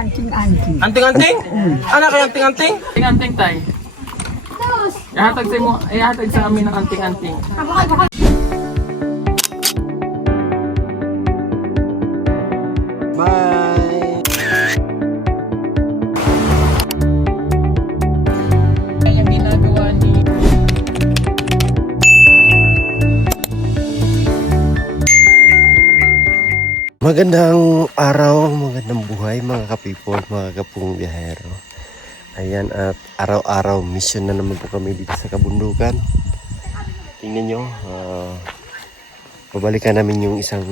anting-anting. Anting-anting? Anak kay anting-anting? Anting-anting tay. Ihatag sa amin ng anting-anting. Bye! Ang ginagawa ni Magandang araw, magandang buhay mga kapipol, mga kapung biyahero. Ayan, at araw-araw mission na naman po kami dito sa kabundukan. Tingnan nyo, babalikan namin yung isang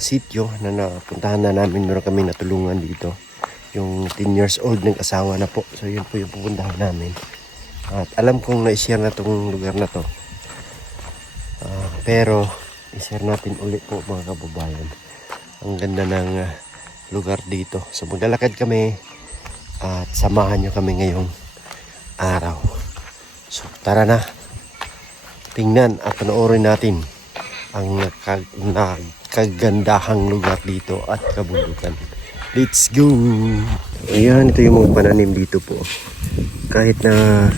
sityo na napuntahan na namin. Meron kami natulungan dito, yung 10 years old ng asawa na po. So yun po yung pupuntahan namin. At alam kong na-share na tong lugar na to, pero i-share natin ulit po mga kababayan. Ang ganda ng lugar dito. So maglalakad kami at samahan nyo kami ngayong araw. So tara na, tingnan at panoorin natin ang nakagandahang lugar dito at kabundukan. Let's go! Ayan, ito yung mga pananim dito po. Kahit na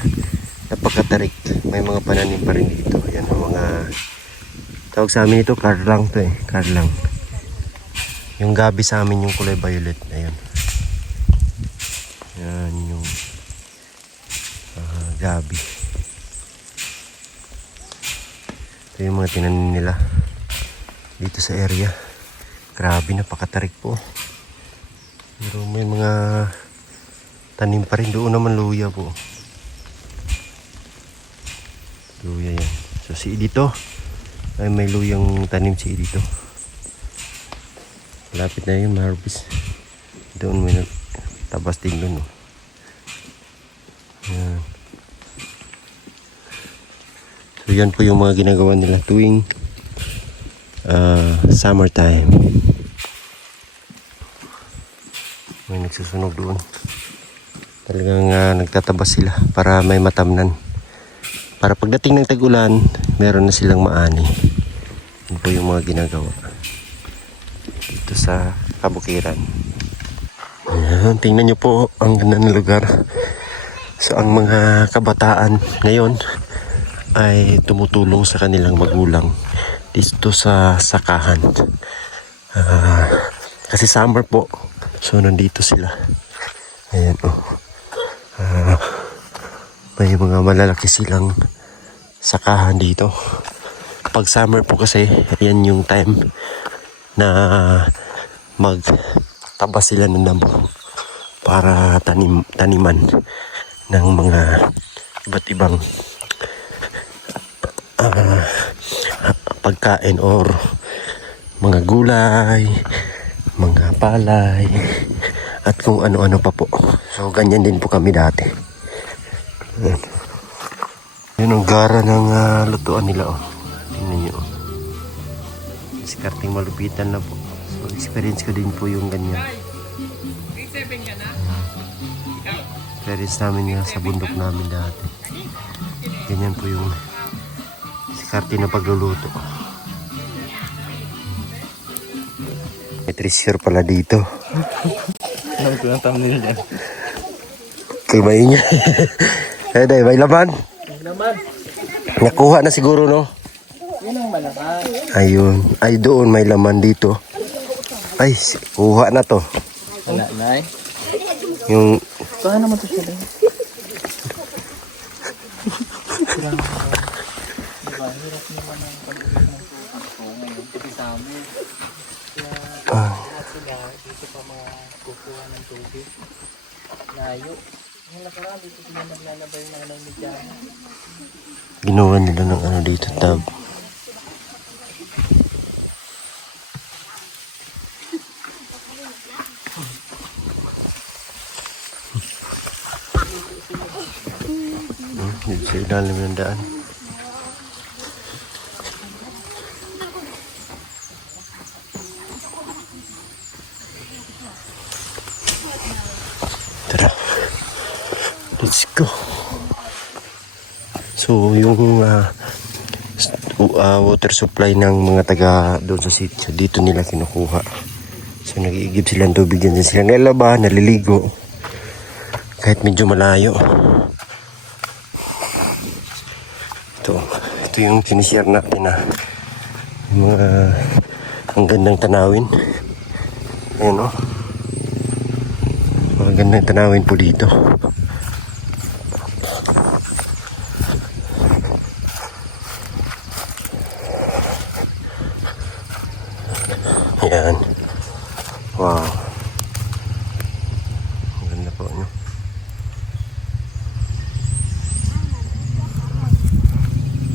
napakatarik, may mga pananim pa rin dito. Ayan ang mga tawag sa amin ito, karlang to eh. Karlang. Yung gabi sa amin yung kulay violet. Ayan. Yan yung gabi. Ito yung mga tinanim nila dito sa area. Grabe, napakatarik po. Pero may mga tanim pa rin. Doon naman luya po. Luya yan. So si dito ay may luyang tanim siya dito. Malapit na yun, harvest. Doon may tabas din doon. Oh. Yan. So yan po yung mga ginagawa nila tuwing summertime. May nagsusunog doon. Talagang nagtatabas sila para may matamnan. Para pagdating ng tag-ulan, meron na silang maani. Yun po yung mga ginagawa dito sa kabukiran. Ayan, tingnan nyo po ang ganda ng lugar. So ang mga kabataan ngayon ay tumutulong sa kanilang magulang dito sa sakahan. Kasi summer po, so nandito sila. Ayan o. May mga malalaki silang sakahan dito. Pag summer po kasi, yan yung time na magtabas sila ng damo para taniman ng mga iba't ibang pagkain or mga gulay, mga palay, at kung ano-ano pa po. So ganyan din po kami dati. Ayan. Yun ang gara ng lutuan nila. Oh. Tingnan nyo. Diskarting malupitan na po. So experience ko din po yung ganyan. Experience namin nga sa bundok namin dati. Ganyan po yung diskarting na pagluluto. May treasure pala dito. Alam ko yung thumbnail dyan. Kay maingay. Eh, day, may laman. naman. Nakuha na siguro, no? Yun ang malakas. Ayun. Ay, doon may laman dito. Ay, kuha na to. Wala na eh. Yung... Saan naman ito sila? Diba, hirap naman ang pag-uwi ng tukas ko ngayon. Kasi sa amin. Kaya sila dito pa mga kukuha ng tubig. Layo. Yung nakaraan dito sila naglalabay ng mga medyana. Ginawa nila ng ano dito, tab. Dito sa ilalim ng daan. Tara. Let's go. So, yung water supply ng mga taga doon sa sitio, dito nila kinukuha. So, So nag-iigib sila ng tubig dyan. Dyan sila nalaba, naliligo. Kahit medyo malayo. Ito yung sinishare natin na yung mga ang gandang tanawin. Ayan o. Mga gandang tanawin po dito. Ayan. Wow. Ang ganda po, no?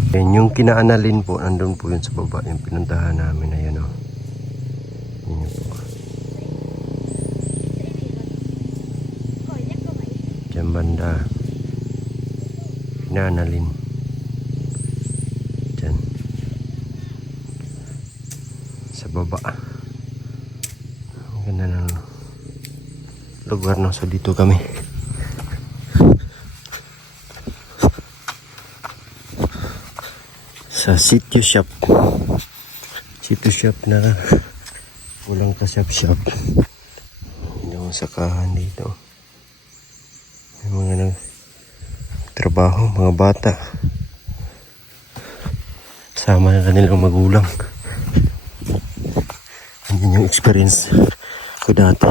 Ayan, yung kinaanalin po, nandun po yun sa baba, yung pinuntahan namin. Ayan, o. Yun yun po. Diyan banda. Kinaanalin. Diyan. Sa baba. Ang ganda ng lugar, no? So dito kami. Sa sitio shop. Sitio shop na walang ka-shop-shop. Yung sakahan dito. May mga trabaho, mga bata. Sama na kanilang magulang. Yan yung experience ko dati.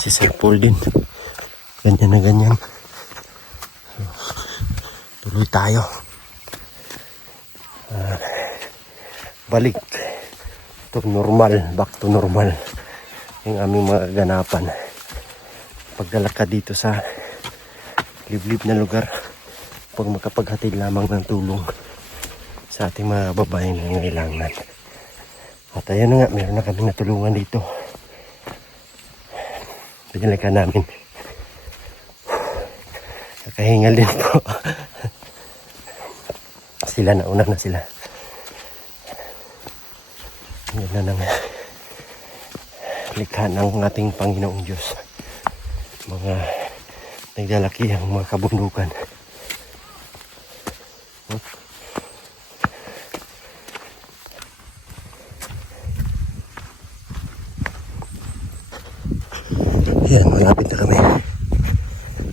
Si Sir Paul din. Ganyan na ganyan. Tuloy tayo. Balik to normal, back to normal yung aming mga ganapan. Paglalakad dito sa liblib na lugar, pag makapaghatid lamang ng tulong sa ating mga babaeng nangangailangan. At ayan na nga, meron na kaming natulungan dito. Pinalakan namin. Nakahingal din po. Sila, nauna na sila. Yan na nang likha ng ating Panginoong Diyos. Mga naglalaki ang mga kabundukan. Yan, malapit na kami.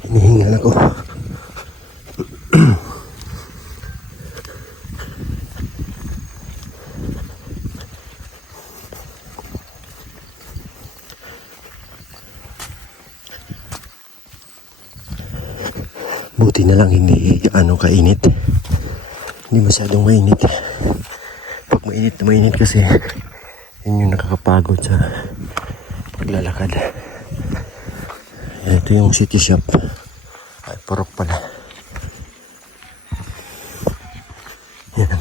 Hinihingal ako. Buti na lang hindi kainit. Hindi masyadong mainit. Pag mainit na mainit kasi yun yung nakakapagod sa paglalakad. Ito yung city shop. Ay, Purok pala. Yan.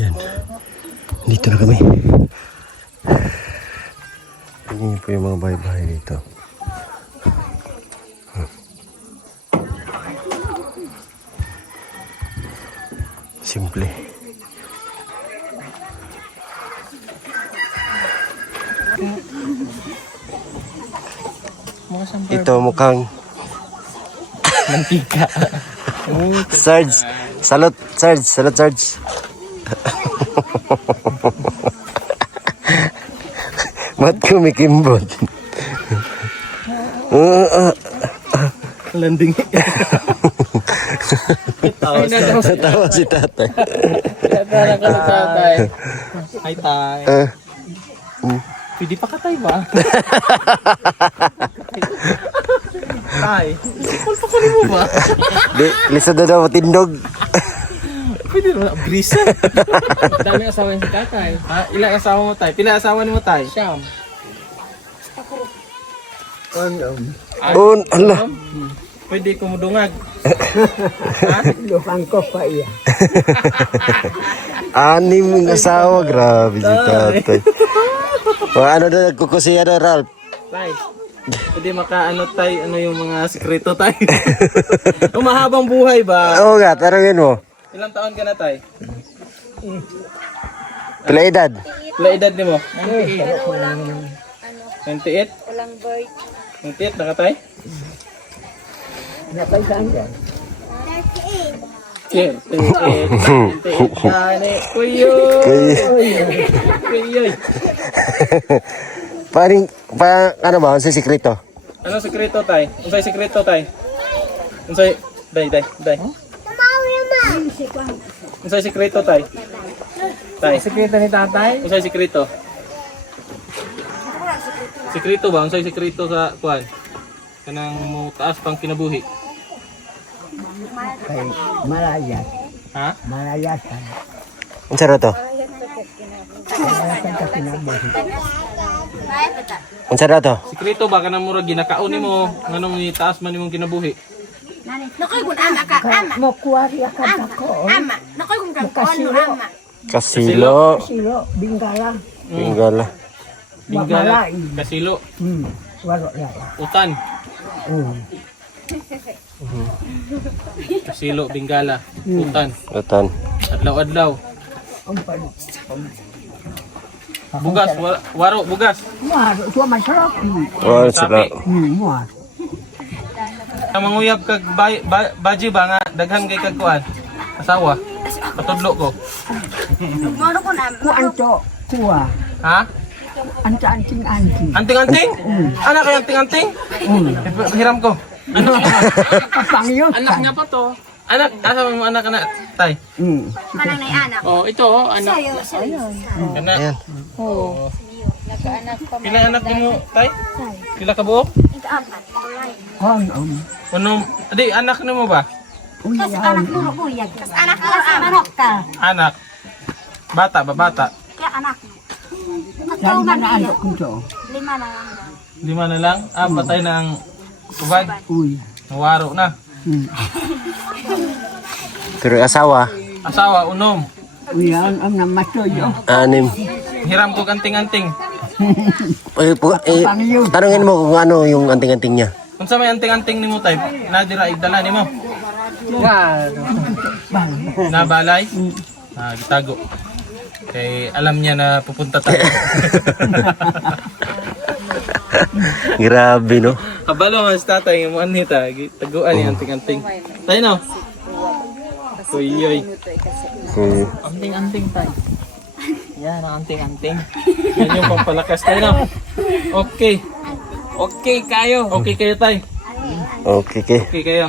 Yan. Dito na kami. Tingnan po yung mga bahay-bahay dito. Simple. Ito mukhang mantika. Sarge. Salot, Sarge. Salot, Sarge. Mat kumikimbot. Landing. Natawa si tatay. Natawa ka si tatay. Hi, tay. Pwede pa ka, tay ba? Tay, sikol pa kunin mo ba? Di, lisod na daw matindog. Pwede na, brisa. Daming asawa yung si tatay. Ha? Ilang asawa mo, tay? Pila asawa ni mo, tay? Siyam. Ala. Pwede ko mudungag. Luhan ko pa iya. Anim ng asawa. Grabe si tatay. O ano na nagkukusiya na, Ralph? Tay. Pwede makaano tay, ano yung mga sekreto tay. Mahabang buhay ba? Oo nga, tarangin mo. Ilang taon ka na tay? Pila edad? Ilang edad ni mo? Pero walang 28? walang birth. 28 na ka tay? Napay saan yan? 28 gani. Kuyoy! Kuyoy! Ano ba? Ano sa sikreto? Ano sekreto tay? Unsay sekreto tay? Unsay day. Unsay sekreto tay? Tay, Sekreto ni tatay. unsay sekreto? Sekreto ba? Unsay sekreto sa kuan? Kanang mo taas pang kinabuhi. Kay malayas. Ha? Malayasan. Ang saro to? Malayasan ka kinabuhi. Ang saro to? Sekreto ba kanang murag ginakaon nimo nganong itaas man imong kinabuhi? Nakoy kun ama ka, ama. Mokuwari ka ko. Ama. Nakoy kun ka ano ama. Kasilo. Silo, bingala. Pinggala. Bingala, Malay. kasilo, Walo lala. utan, Mm. kasilo, bingala, utan, Utan. adlaw-adlaw, Ang pan. bugas, waro, bugas. Muar, ito masarap. Oh, sila. Muar. Ang manguyab kag baji ba nga daghan kay kag kuan? Asawa. Patudlo ko. Moro kun ama. Kuan to, kuwa. Ha? Anting-anting. Anting-anting? Anak kay anting-anting? Hiram ko. Ano? Kapangyot. Anak niya pa to. Anak, asa mo anak na tay? Kanang nay anak. Oh, ito anak. Sayo. Kana. Ayan. Nagkaanak pa Pila anak nimo tay? Pila ka buok? ika-apat. Honom. Unong, di anak nimo ba? Kas anak mo kuya. Kas anak mo anak ka. Anak. Bata ba bata? Kaya anak mo. Yan man na ano ko to. 5 na lang. 5 na lang. Patay na ang ubad. Uy. Nawaro na. Pero asawa, Asawa, unom. Uy, ang namatoyo. 6. Hiram ko anting-anting. Tanungin mo kung ano yung anting-anting niya. Kung sa may anting-anting nimo tay, nadira igdala nimo. Nabalay? Gitago. Kay alam niya na pupunta tayo. Grabe, no? Kabalo mas tatay mo ani ta, taguan ni anting-anting. Tayo no. Kuyoy. Anting-anting tayo. Yan ang anting-anting. Yan yung pampalakas tayo no. Okay. Okay kayo. Okay kayo tay. Okay, okay. Okay kayo.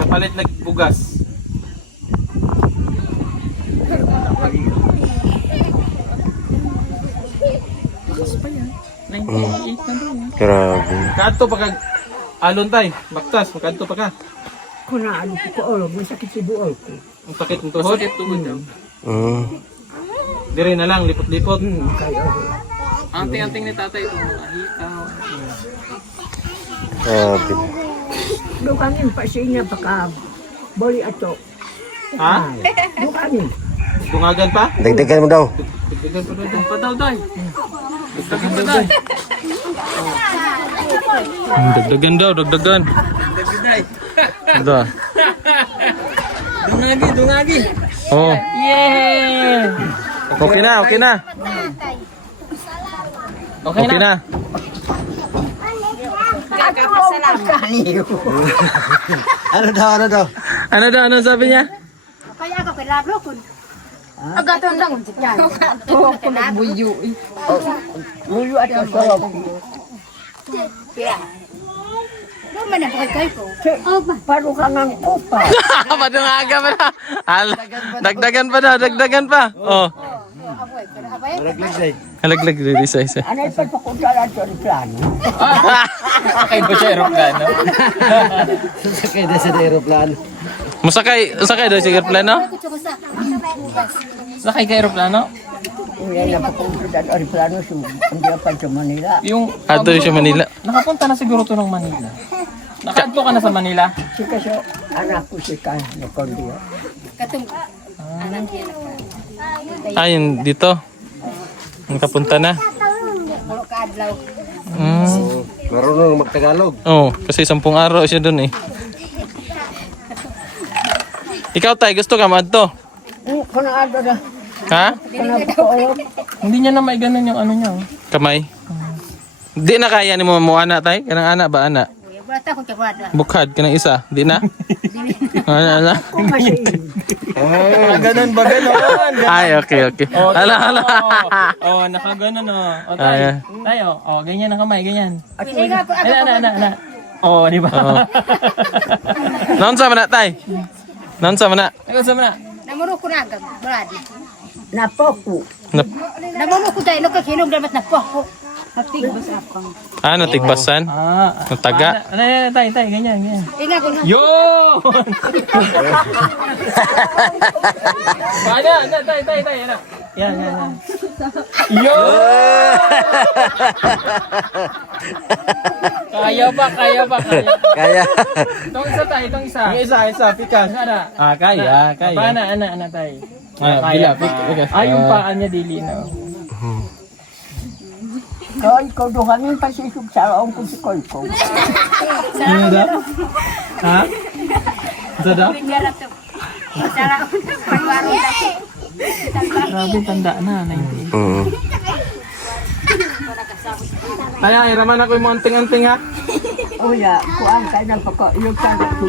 Kapalit nagbugas. Grabe. Kadto pa kag alon tay, baktas, makadto pa ka. Kuna ano ko orog, masakit si buol ko. Ang sakit ng tuhod. Dire na lang lipot-lipot. Kayo. Anting-anting ni tatay ito. Mga hitaw. Grabe. Dukanin pa siya baka boli ato. Ha? Dukanin. Dungagan pa? Dagdagan mo daw. Dagdagan pa daw. Padaw day. Dagdagan pa daw. Dagdagan daw, dagdagan. Ito. Dungagi. Oh. Yeah! Okay na, okay na. Okay na. Ano daw, ano daw? Ano daw, ano sabi niya? Kaya ako kay labro kun. Agaton lang kun siya. Oh, kuna buyo. Buyo ato sarap. Kaya. Duman na kay ko. Paru ka ng upa. Padungaga pa na. Dagdagan pa daw, dagdagan pa. Oh. Halaglag din isa-isa. Ano pa pa kung saan ang plano? Kay ba siya aeroplano? Sakay na sa aeroplano. Musakay daw sa aeroplano? Sakay ka aeroplano? Hindi na papunta at plano siya. Hindi pa sa Manila. Yung Ato siya Manila. nakapunta na siguro to ng Manila. Nakaadto ka na sa Manila? Si kasi anak ko si Kay na kondiya. Katong anak yan. Ayun, dito. Nakapunta na. Puro kaadlaw. Marunong magtagalog. Oo, kasi 10 araw siya dun eh. Ikaw tay, gusto ka madto? Kung ano na. Ha? Hindi niya na may ganun yung ano niya. Oh. Kamay? Di na kaya ni mo anak tay? Kanang anak ba anak? Wala ta ko kawada. Bukhad, kanang isa. Di na? Ala. Ganun ba ganun? Ay, okay. Ala. Oh, nakaganon oh. O Ay. tayo. Oh, ganyan ang kamay, ganyan. Piniga ko ako. Ana. Oh, di ba? Naon sa mana tay? Naon sa mana? Ako sa mana. Namuro ko na agad. Brad. Napoko. Namuro ko tayo. Nakakinom dapat na po. Nagtigbas ako. Natigbasan? Nataga? Ano, tay, ganyan. Inga ko na. Yun! Ana, tay, ana. Yan. Yun! Kaya pa. Kaya. Itong isa tay, itong isa. Isa, pikas. Ana. Kaya. Ana, tay. Bila, pikas. Yung paa niya dili na. Kaya ko duhanin pa si Subsaraon ko si Koyko. Ano daw? Ha? Ano daw? Pinjara to. Sara ko na pagwaro dati. Grabe, tanda na, 98. Ay, raman ako yung mga anting-anting ha? Uya, kuang kay nang pako yung tanda ko.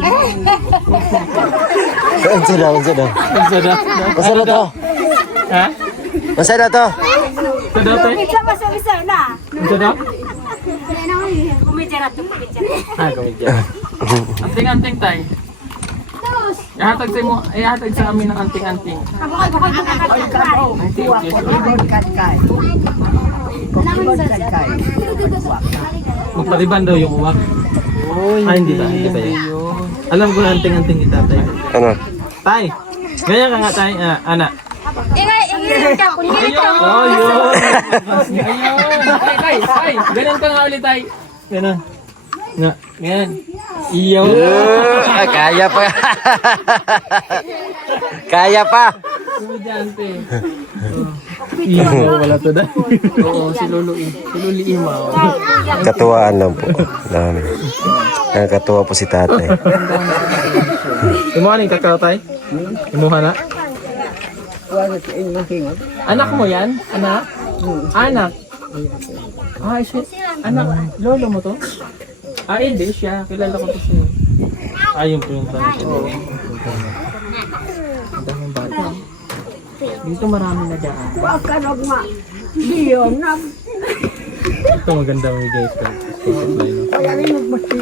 Unsa daw? Isa daw? Unsa daw to? Ha? Unsa daw to? Isa daw tayo? Kita masa-bisa na. Isa daw? Kumidjara to. Kumidya. Anting-anting tay. Ihatag sa amin ng anting-anting. Ay karo, kuwa ko ibon katkay. Ibon katkay. Magpaliban daw yung uwak. Hindi ba yun? Alam ko na anting-anting kita tayo. Ano? Tay! Ganyan ka nga tay, anak. Inga ka ko niya. Oh, yun! Ayun! Tay! Ganun ka nga ulit tay. Ganun. Nga. Ganyan. Iyo! Kaya pa. Kaya pa. Estudyante. Iyo, wala to dahil. Oo, si Luli Ima. Katuwaan lang po. Dami. Nakakatuwa po si tatay. Imuha ni kakao tay? Imuha na? Wala sa inyo Anak mo yan? Anak? Anak? Ay, shit. Anak? Lolo mo to? Hindi siya. Kilala ko to siya. Ayun po yung tanong ko. Ang daming bata. Dito marami na dyan. Kuang ka nagma. Diyon na. Ito maganda mo guys. Kaya rin nagmasti.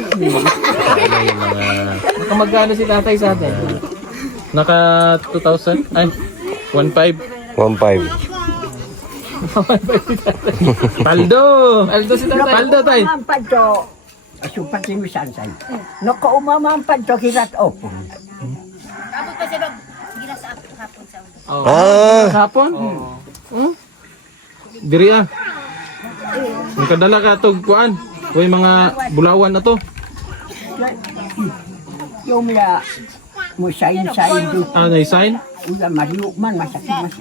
Magkano si tatay sa atin? Naka 2,000? Ay, 1,500. 1.5. Paldo! Aldo si tatay. Paldo tay! Mampad to. Asupat si Misansay. Nakaumampad to hirat opo. Abot pa siya gila sa hapon sa ulo. Oh. Hapon? Diri ah. Nagkadala ka to kuan. Uy mga bulawan na to. Yung mula mo sain-sain dito. Sign? Uya mariyo man masakit.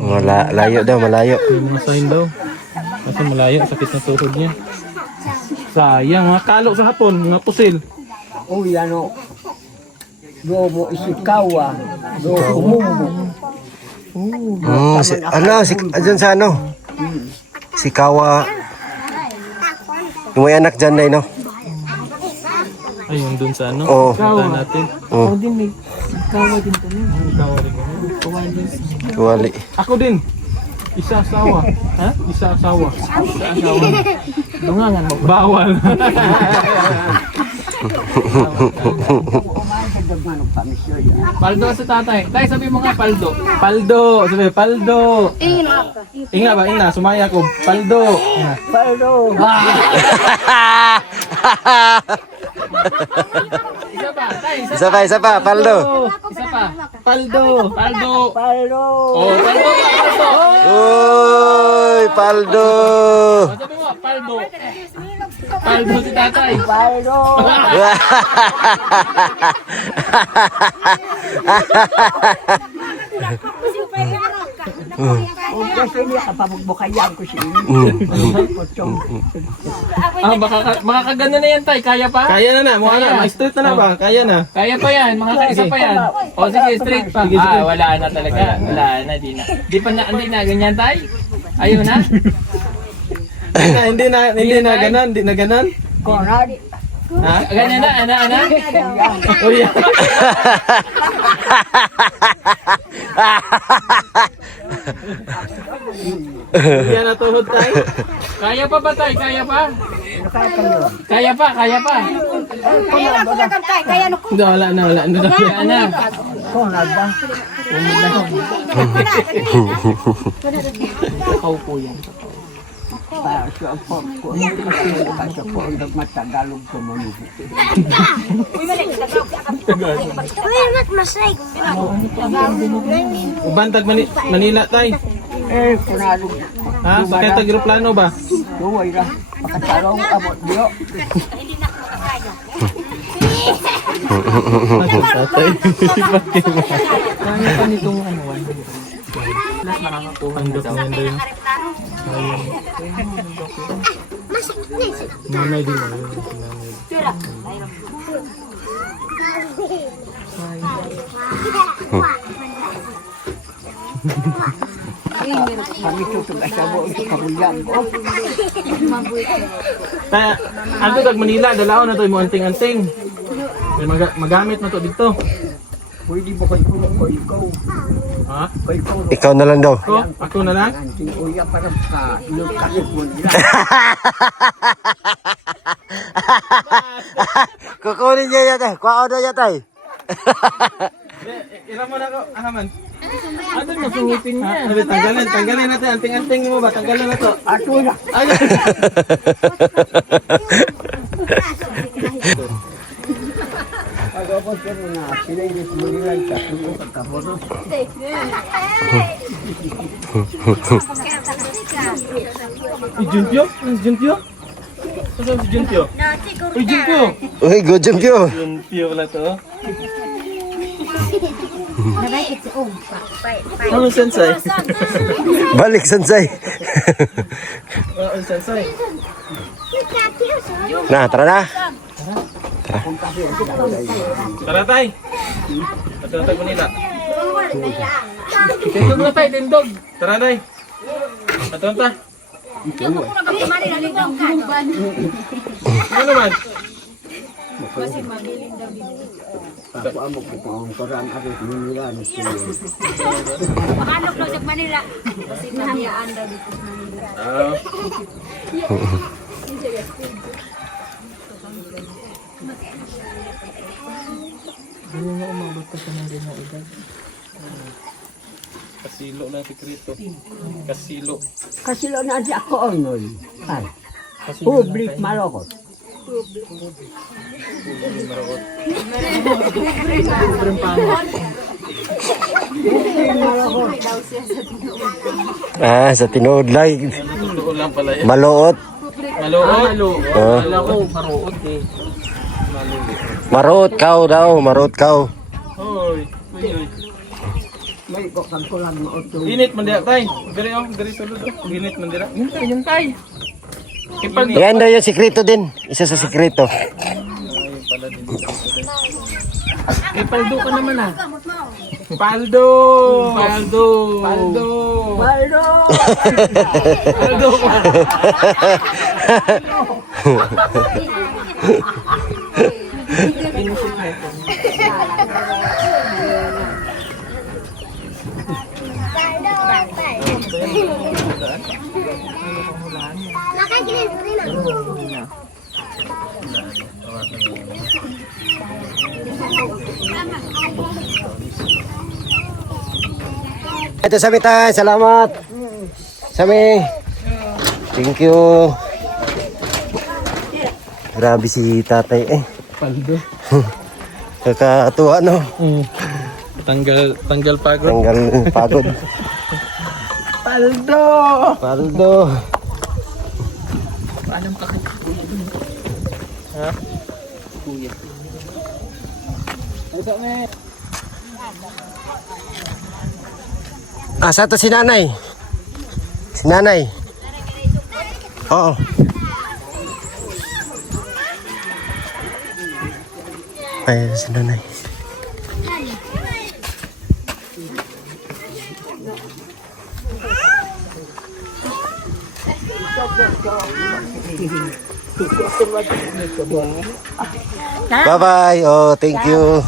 Malayo daw, malayo. Yung mga sign daw. Kasi malayo, sakit na tuhod niya. Sayang, mga kalo sa hapon, mga pusil. Uya no. Do mo isikawa. Do umumbo. Dyan sa ano? Si Kawa. Yung may anak dyan na, no? Ayun, dun sa ano. Oo. Punta natin. Ako din may kawa din to. Ikaw rin. Kawa din. Kuwali. Ako din. Isa asawa. Ha? Isa asawa. Dungangan mo. Bawal. Paldo sa tatay. Tay, sabi mo nga paldo. Paldo. Sabi, paldo. Inga ka. Inga ba? Inga. Sumaya ko. Paldo. Pero Isa pa, tay, isa Isa pa, Paldo. Isa pa. Paldo. Paldo. Paldo. Oh, Paldo ka, Paldo. Uy, Paldo. Oh, sabi mo, Paldo. Paldo si tatay. Paldo. Kung kasi niya kapamugbukayan ko siya. Ah, makakagano na yan, tay. Kaya pa? Kaya na na, mukha na. Ma-straight na na ba? Kaya na. Kaya pa yan, makakaisa pa yan. O sige, straight pa. Ah, wala na talaga. Wala na, di na. Hindi na, ganyan, tay? Ayaw na? Hindi na ganon, hindi na ganon. Konrad. Ha? Ganyan na, ana? Oh, yeah. Yan na tuhod tayo. Kaya pa ba, tay? Kaya pa? Kaya kayo. Kaya pa. Kaya na ko na kantay, kaya na ko. Wala na. Kaya na. Konrad ba? Ikaw po yan. Para siya po. Kung hindi kasi po ang magmatagalog sa manubo. Uy, masay. Ubantag Manila tayo. Kunalog. Ha? Sakay tag aeroplano ba? Duway ra. Pakatarong abot diyo. Kaya pa nitong ano, lahat makakakuha ng dokumento yun. Nanay din mo yun. Kami tutug asabo sa kabulyan ko. Kaya, ano tag Manila, dalaw na to mo anting-anting. Magamit na to dito. Pwede ba kayo ko ikaw? Ha? Kayo ko. Ikaw na lang daw. Ako na lang? Anting uya para sa ilog kayo mo nila. Kukunin niya yata. Kuha na yata. Ira mo na ako, Ahaman. Ano na sungipin niya? Sabi, tanggalin natin, anting-anting mo ba? Tanggalin na to. Ato na. Ay, Pag-abot ka na, sinailit mo nila sa tulong pagkaboros. Juntyo? Juntyo? Saan si Juntyo? Uy, Juntyo! Uy, good job yun. Juntyo pala to. Nabay ito. Ano sensei? Balik, Sansay. Ano sensei? Na, tara na. Tara tay! At ang tag Manila. Tindog na tayo, tindog. Tara tay! At ang ta? Ano naman? Pagkuha mo po ang koran arit mo nila. Makanok daw sa Manila. Kasi nahiyaan daw dito sa Manila. Hindi na umabot ka sa mga ganyan edad. Kasilo lang sekreto. Kasilo. Kasi lo na di ako onoy. Ay. Public malokot. Ah, sa tinood lang. Totoo lang pala yan. Maluot. Maluot. Wala ko, maruot eh. Maruot kaw daw, maruot kaw. Hoy. Uy, uy. May kokang kulang maotong. Ginit man dira tay. Diri oh, diri sulod oh. Ginit man dira. Hintay, hintay. Kipag Yan daw yung sikreto din. Isa sa sikreto. Ipaldo ka naman ah. Paldo! Paldo! Paldo! Paldo! Paldo ka! Ito Sami tayo, salamat. Sami. Thank you. Grabe si tatay eh. Paldo. Kakatuwa, no? Tanggal pagod. Tanggal pagod. Paldo! Paldo. Paalam ka kay Ha? kuya. Asa to si nanay? Si nanay? Oo. Ay, si nanay. Bye-bye. Oh, thank you.